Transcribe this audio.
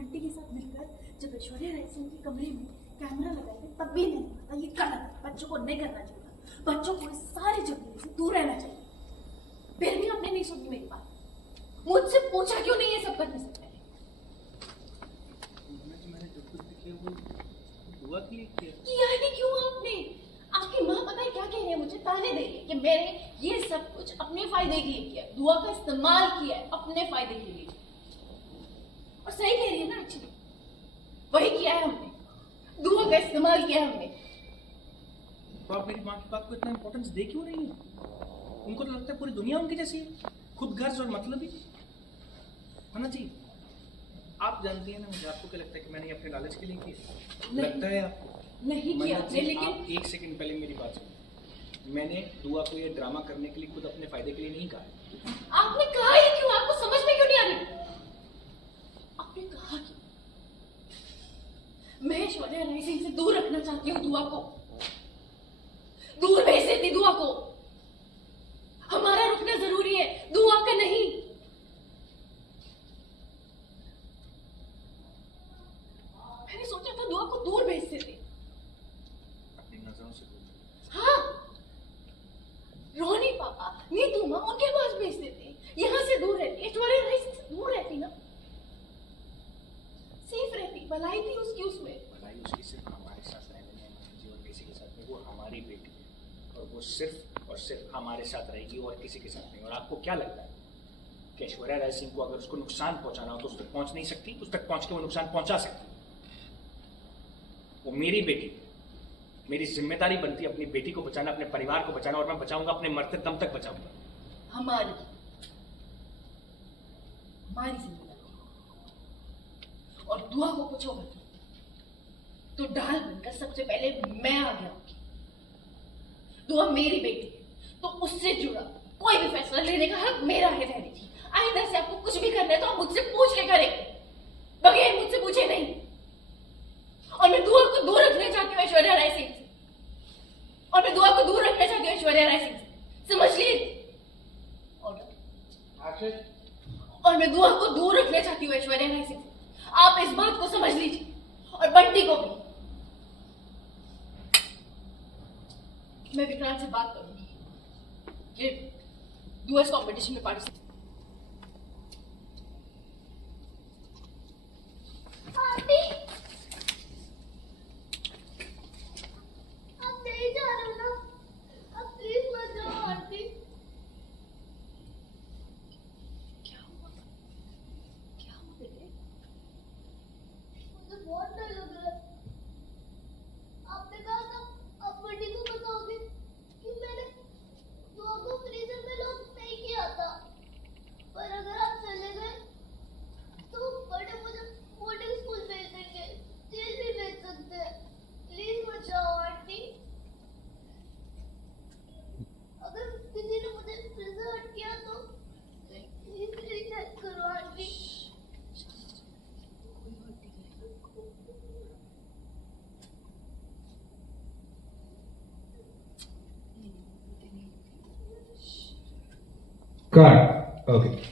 बंटी के साथ मिलकर जब ऐश्वर्या राय सिंह के कमरे में कैमरा लगाए थे तब भी नहीं पता ये गलत है, बच्चों को नहीं करना चाहिए, बच्चों को इस सारे झगड़े से दूर रहना चाहिए। फिर भी आपने नहीं सुनी मेरी बात, मुझसे पूछा क्यों नहीं ये सब करने से पहले? मैंने जो कुछ भी किया वो दुआ के लिए किया ही क्यों आपने? आपकी माँ पता है क्या कह रही है, मुझे ताने दे रही है कि मैंने ये सब कुछ अपने फायदे के लिए किया, दुआ का इस्तेमाल किया है अपने फायदे के लिए। और सही कह रही है ना, एक्चुअली वही किया है हमने, दुआ का इस्तेमाल किया है हमने। तो आप मेरी माँ की बात को इतना इंपॉर्टेंस दे क्यों रही हैं? उनको तो लगता है पूरी दुनिया उनकी जैसी है, खुद गर्ज और मतलब ही होना चाहिए। आप जानती हैं ना मुझे, आपको क्या लगता है कि मैंने अपने लालच के लिए किया? लगता है आपको? नहीं किया आपने, लेकिन आप एक सेकंड पहले मेरी बात सुनिए। मैंने दुआ को ये ड्रामा करने के लिए खुद अपने फायदे के लिए नहीं कहा। आपने कहा ये क्यों? आपको समझ में क्यों नहीं आ रही? आपने कहा कि मैं ऐश्वर्या राय सिंह से दूर रखना चाहती हूँ दुआ को, दूर भेज देती दुआ को, हमारा रुकना जरूरी है, दुआ का नहीं। मैंने सोचा था दुआ को दूर भेज देते। अपनी नजरों से हाँ, रोनी पापा, नीतू माँ उनके पास भेज देते, यहाँ से दूर रहती, ऐश्वर्या राय सिंह से दूर रहती ना, सेफ रहती, भलाई थी उसकी उसमें। भलाई उसकी सिर्फ हमारे साथ रहने में, जीवन किसी के साथ नहीं, वो हमारी बेटी है और वो सिर्फ और सिर्फ हमारे साथ रहेगी और किसी के साथ नहीं। और आपको क्या लगता है कि ऐश्वर्या राय सिंह को अगर उसको नुकसान पहुंचाना हो तो उस तक पहुंच नहीं सकती? उस तक पहुंच के वो नुकसान पहुंचा सकती। वो मेरी बेटी, मेरी जिम्मेदारी बनती है अपनी बेटी को बचाना, अपने परिवार को बचाना, और मैं बचाऊंगा, अपने मरते दम तक बचाऊंगा। हमारी जिम्मेदारी। और दुआ को कुछ होगा तो ढाल बनकर सबसे पहले मैं आगे आऊंगी। दुआ मेरी बेटी है, तो उससे जुड़ा कोई भी फैसला लेने का हक मेरा है। रहने दीजिए, आइंदा से आपको कुछ भी करना है तो आप मुझसे पूछ के करें, बगैर मुझसे पूछे नहीं। और मैं दुआ को दूर रखना चाहती हूँ ऐश्वर्या राय सिंह से, और मैं दुआ को दूर रखना चाहती हूँ ऐश्वर्या राय सिंह से, समझ लीजिए। और मैं दुआ को दूर रखना चाहती हूँ ऐश्वर्या राय सिंह से, आप इस बात को समझ लीजिए, और बंटी को भी। मैं विक्रांत से बात करूंगी ये दुआ कॉम्पिटिशन में पार्टिसिपेट। आप नहीं जा रहे हो ना? आप प्लीज मत जाओ आंटी। क्या हुआ? क्या हुआ बेटे? मुझे बहुत डर लग रहा है। आपने कहा था आप बंटी को बताओगे कि मैंने दुआ को फ्रीजर में लॉक नहीं किया था, पर अगर आप चले गए तो बड़े मुझे बोर्डिंग स्कूल भेज देंगे, जेल भी भेज सकते हैं। प्लीज मत जाओ आंटी। अगर किसी ने मुझे फिर से हट किया तो प्लीज मेरी हेल्प करो आंटी। Cut. Okay.